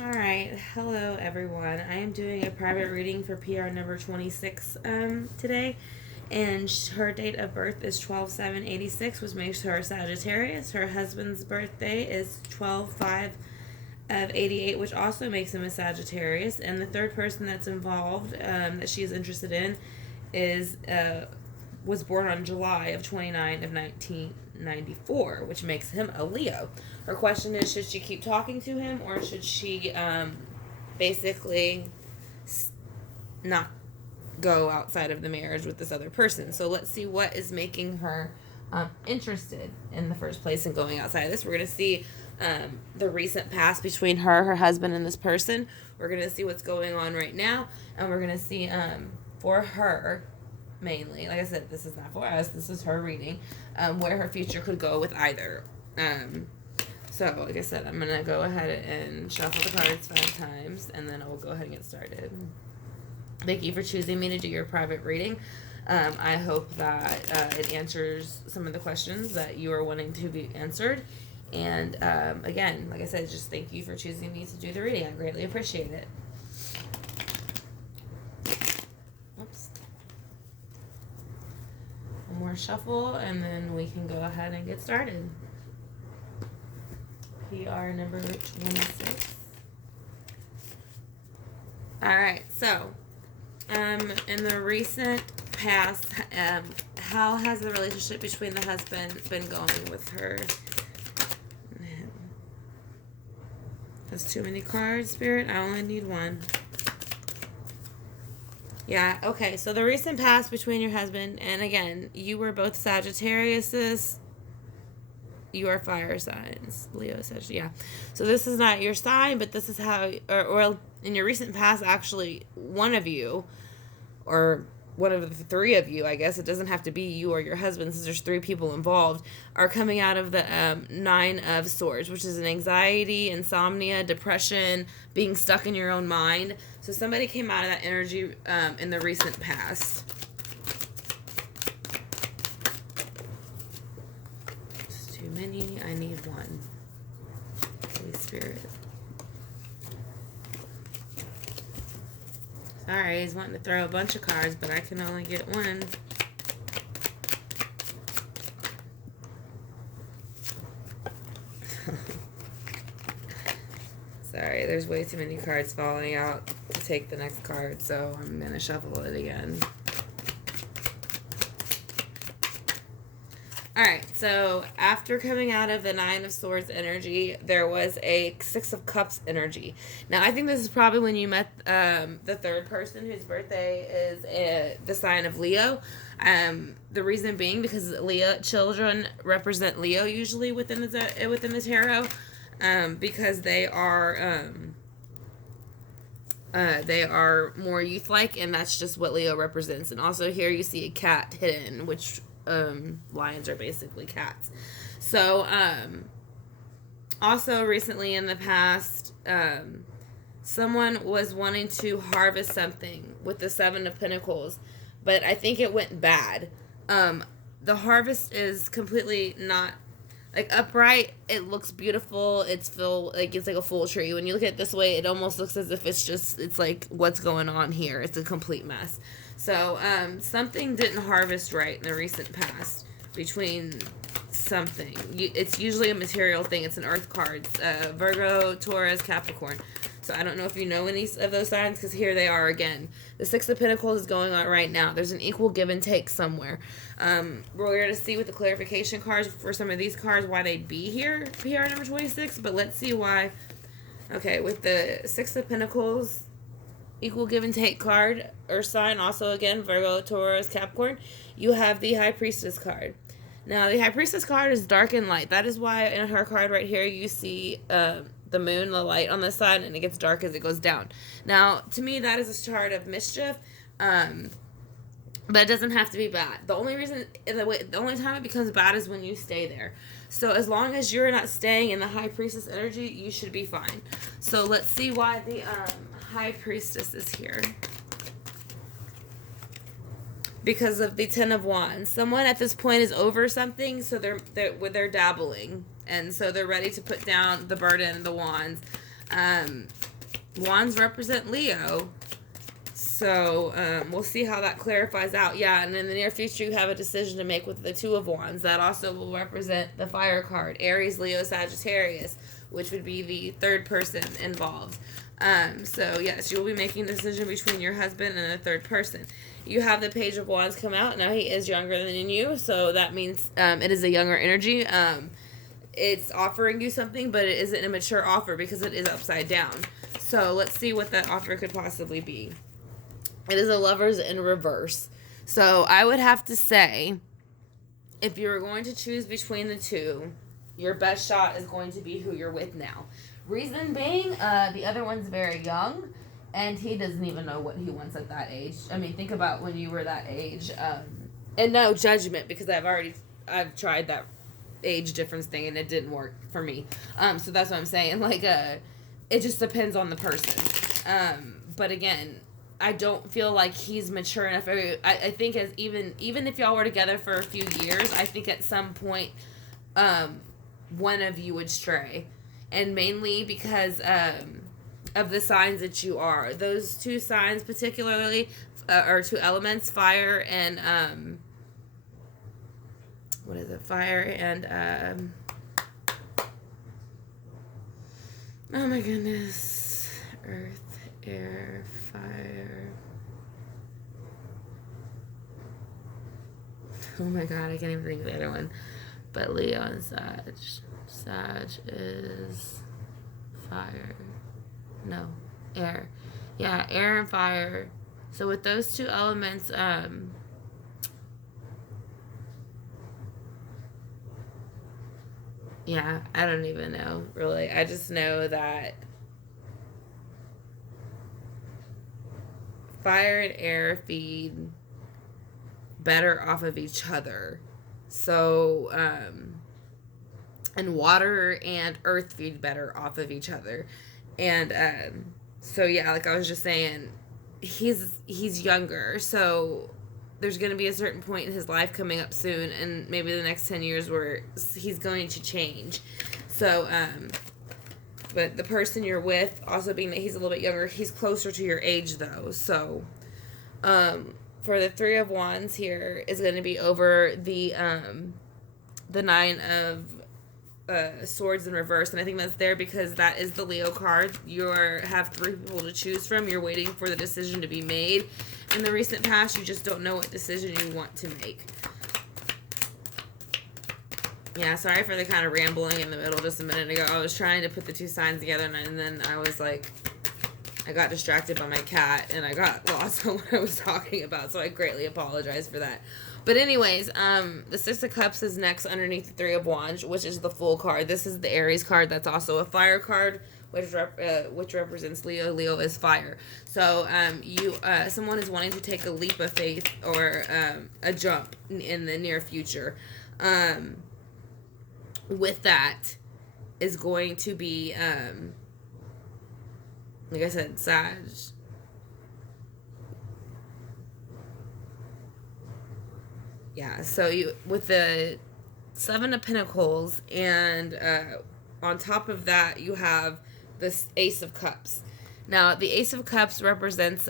All right. Hello, everyone. I am doing a private reading for PR number 26 today. And her date of birth is 12/7/86, which makes her a Sagittarius. Her husband's birthday is 12/5/88, which also makes him a Sagittarius. And the third person that's involved that she is interested in is was born on July of 29 of 1994, which makes him a Leo. Her question is, should she keep talking to him, or should she basically not go outside of the marriage with this other person? So let's see what is making her interested in the first place and going outside of this. We're going to see the recent past between her husband, and this person. We're going to see what's going on right now, and we're going to see for her mainly. Like I said, this is not for us. This is her reading, where her future could go with either. So, like I said, I'm going to go ahead and shuffle the cards 5 times, and then I will go ahead and get started. Thank you for choosing me to do your private reading. I hope that it answers some of the questions that you are wanting to be answered. And again, like I said, just thank you for choosing me to do the reading. I greatly appreciate it. Oops. One more shuffle, and then we can go ahead and get started. PR number 26. Alright, so in the recent past, how has the relationship between the husband been going with her? That's too many cards, Spirit. I only need one. Yeah, okay. So the recent past between your husband, and again, you were both Sagittariuses. You are fire signs. Leo, Sagittarius. Yeah. So this is not your sign, but this is how, or in your recent past, actually, one of you, or one of the three of you, I guess, it doesn't have to be you or your husband, since there's 3 people involved, are coming out of the 9 of Swords, which is an anxiety, insomnia, depression, being stuck in your own mind. So somebody came out of that energy in the recent past. It's too many. I need one. Holy Spirit. Sorry, he's wanting to throw a bunch of cards, but I can only get one. Sorry, there's way too many cards falling out to take the next card, so I'm going to shuffle it again. Alright, so after coming out of the 9 of Swords energy, there was a 6 of Cups energy. Now, I think this is probably when you met the third person whose birthday is the sign of Leo. The reason being because Leo children represent Leo usually within the tarot, because they are more youth-like, and that's just what Leo represents. And also here you see a cat hidden, which lions are basically cats. So also recently in the past, someone was wanting to harvest something with the 7 of Pentacles, but I think it went bad. The harvest is completely not like upright. It looks beautiful. It's like a full tree. When you look at it this way, it almost looks as if it's like, what's going on here? It's a complete mess. So something didn't harvest right in the recent past between something. It's usually a material thing. It's an earth card. Virgo, Taurus, Capricorn. So I don't know if you know any of those signs, because here they are again. The 6 of Pentacles is going on right now. There's an equal give and take somewhere. We're going to see with the clarification cards for some of these cards why they'd be here, PR number 26, but let's see why. Okay, with the 6 of Pentacles, equal give and take card, or sign, also again, Virgo, Taurus, Capricorn, you have the High Priestess card. Now, the High Priestess card is dark and light. That is why in her card right here, you see the moon, the light on this side, and it gets dark as it goes down. Now, to me, that is a chart of mischief, but it doesn't have to be bad. The only time it becomes bad is when you stay there. So as long as you're not staying in the High Priestess energy, you should be fine. So let's see why the High Priestess is here. Because of the 10 of Wands. Someone at this point is over something, so they're dabbling. And so they're ready to put down the burden, the wands. Wands represent Leo. So, we'll see how that clarifies out. Yeah, and in the near future, you have a decision to make with the Two of Wands. That also will represent the fire card, Aries, Leo, Sagittarius, which would be the third person involved. So, yes, you will be making a decision between your husband and a third person. You have the Page of Wands come out. Now, he is younger than you, so that means it is a younger energy. It's offering you something, but it isn't a mature offer because it is upside down. So, let's see what that offer could possibly be. It is a Lovers in reverse. So I would have to say, if you're going to choose between the two, your best shot is going to be who you're with now. Reason being, the other one's very young, and he doesn't even know what he wants at that age. I mean, think about when you were that age. And no judgment, because I've tried that age difference thing, and it didn't work for me. So that's what I'm saying. Like, it just depends on the person. But again, I don't feel like he's mature enough. I think as even if y'all were together for a few years, I think at some point, one of you would stray, and mainly because of the signs that you are. Those two signs particularly, or two elements, fire and what is it? Fire and oh my goodness, earth, air, fire. Oh my god, I can't even think of the other one. But Leo and Sag. Sag is fire. No, air. Yeah, air and fire. So with those two elements, yeah, I don't even know, really. I just know that fire and air feed better off of each other. So, and water and earth feed better off of each other. And, so yeah, like I was just saying, he's younger. So there's going to be a certain point in his life coming up soon, and maybe the next 10 years where he's going to change. So, but the person you're with, also being that he's a little bit younger, he's closer to your age, though. So, for the Three of Wands here is going to be over the Nine of Swords in reverse, and I think that's there because that is the Leo card. You have three people to choose from. You're waiting for the decision to be made. In the recent past, you just don't know what decision you want to make. Yeah, sorry for the kind of rambling in the middle just a minute ago. I was trying to put the two signs together, and then I was like, I got distracted by my cat, and I got lost on what I was talking about, so I greatly apologize for that. But anyways, the Six of Cups is next underneath the Three of Wands, which is the Fool card. This is the Aries card. That's also a fire card, which represents Leo. Leo is fire. So someone is wanting to take a leap of faith or a jump in the near future. With that is going to be, like I said, Sag. Yeah, so you with the Seven of Pentacles, and on top of that, you have this Ace of Cups. Now, the Ace of Cups represents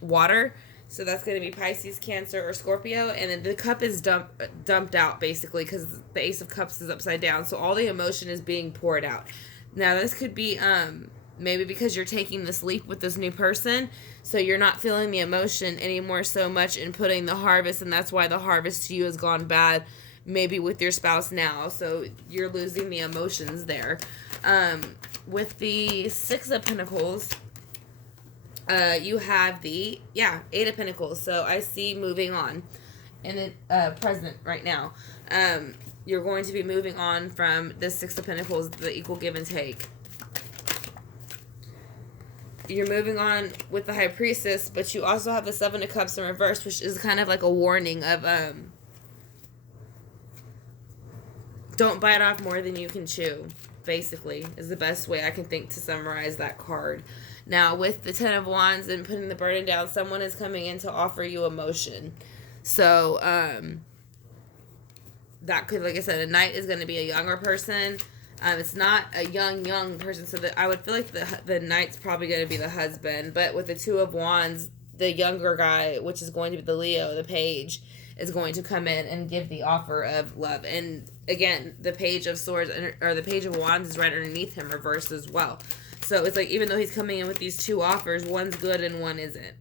water, so that's going to be Pisces, Cancer, or Scorpio, and then the cup is dumped out, basically, because the Ace of Cups is upside down, so all the emotion is being poured out. Now, this could be maybe because you're taking this leap with this new person, so you're not feeling the emotion anymore so much in putting the harvest, and that's why the harvest to you has gone bad, maybe with your spouse now, so you're losing the emotions there. With the Six of Pentacles, you have the, Eight of Pentacles, so I see moving on in the present right now. You're going to be moving on from the Six of Pentacles, the equal give and take. You're moving on with the High Priestess, but you also have the Seven of Cups in reverse, which is kind of like a warning of don't bite off more than you can chew, basically, is the best way I can think to summarize that card. Now, with the Ten of Wands and putting the burden down, someone is coming in to offer you emotion. So, that could, like I said, a knight is going to be a younger person. It's not a young person, so that I would feel like the knight's probably going to be the husband. But with the two of wands, the younger guy, which is going to be the Leo, the page, is going to come in and give the offer of love. And again, the page of swords or the page of wands is right underneath him, reversed as well. So it's like, even though he's coming in with these two offers, one's good and one isn't.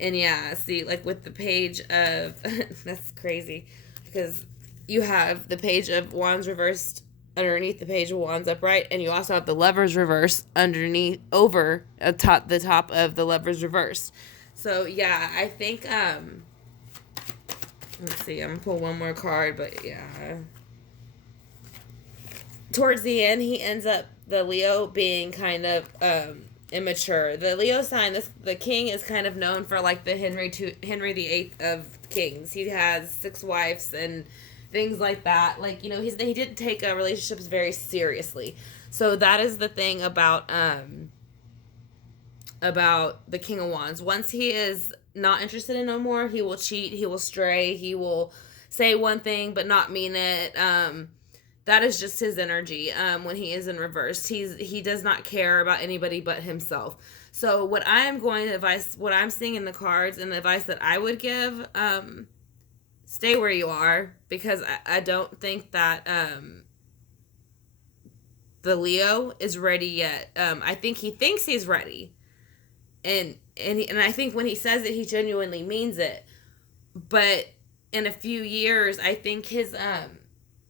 And yeah, see, like with the page of that's crazy, because you have the page of wands reversed underneath the page of wands upright, and you also have the lovers reversed underneath over the top of the lovers reversed. So yeah, I think let's see, I'm gonna pull one more card, but yeah, towards the end he ends up, the Leo, being kind of immature. The Leo sign, the king is kind of known for like the Henry VIII of kings. He has 6 wives and things like that. Like, you know, he didn't take relationships very seriously. So that is the thing about the King of Wands. Once he is not interested in no more, he will cheat, he will stray, he will say one thing but not mean it. That is just his energy when he is in reverse. He does not care about anybody but himself. So what I'm seeing in the cards and the advice that I would give, stay where you are, because I don't think that the Leo is ready yet. I think he thinks he's ready, and I think when he says it, he genuinely means it. But in a few years, I think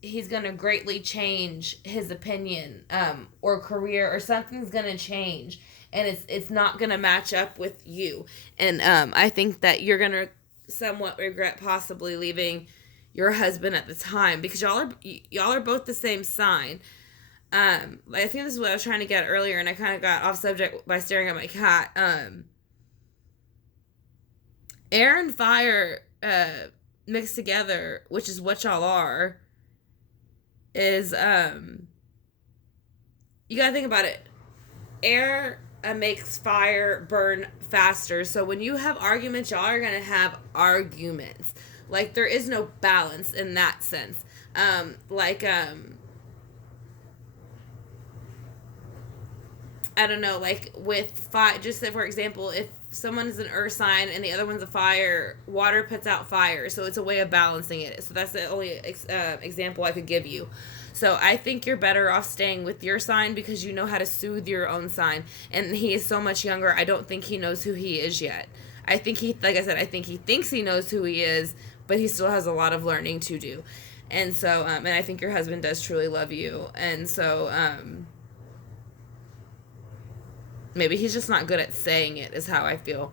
he's going to greatly change his opinion or career, or something's going to change, and it's not going to match up with you. And I think that you're going to somewhat regret possibly leaving your husband at the time, because y'all are both the same sign. I think this is what I was trying to get earlier, and I kind of got off subject by staring at my cat. Air and fire mixed together, which is what y'all are, is you gotta think about it. Air makes fire burn faster. So when you have arguments, y'all are gonna have arguments. Like, there is no balance in that sense. I don't know, like with fire, just say for example, if someone is an earth sign and the other one's a fire, water puts out fire, so it's a way of balancing it. So that's the only example I could give you. So I think you're better off staying with your sign, because you know how to soothe your own sign, and he is so much younger. I don't think he knows who he is yet. I think like I said, I think he thinks he knows who he is, but he still has a lot of learning to do. And so and I think your husband does truly love you, and so maybe he's just not good at saying it, is how I feel.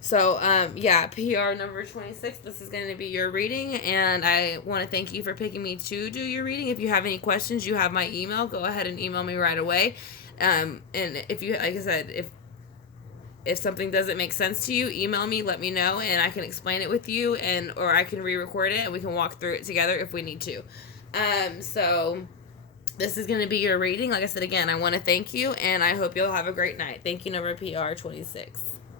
So, yeah, PR number 26, this is going to be your reading, and I want to thank you for picking me to do your reading. If you have any questions, you have my email. Go ahead and email me right away. And if you, like I said, if something doesn't make sense to you, email me, let me know, and I can explain it with you, or I can re-record it, and we can walk through it together if we need to. So this is going to be your reading. Like I said, again, I want to thank you, and I hope you'll have a great night. Thank you, number PR 26.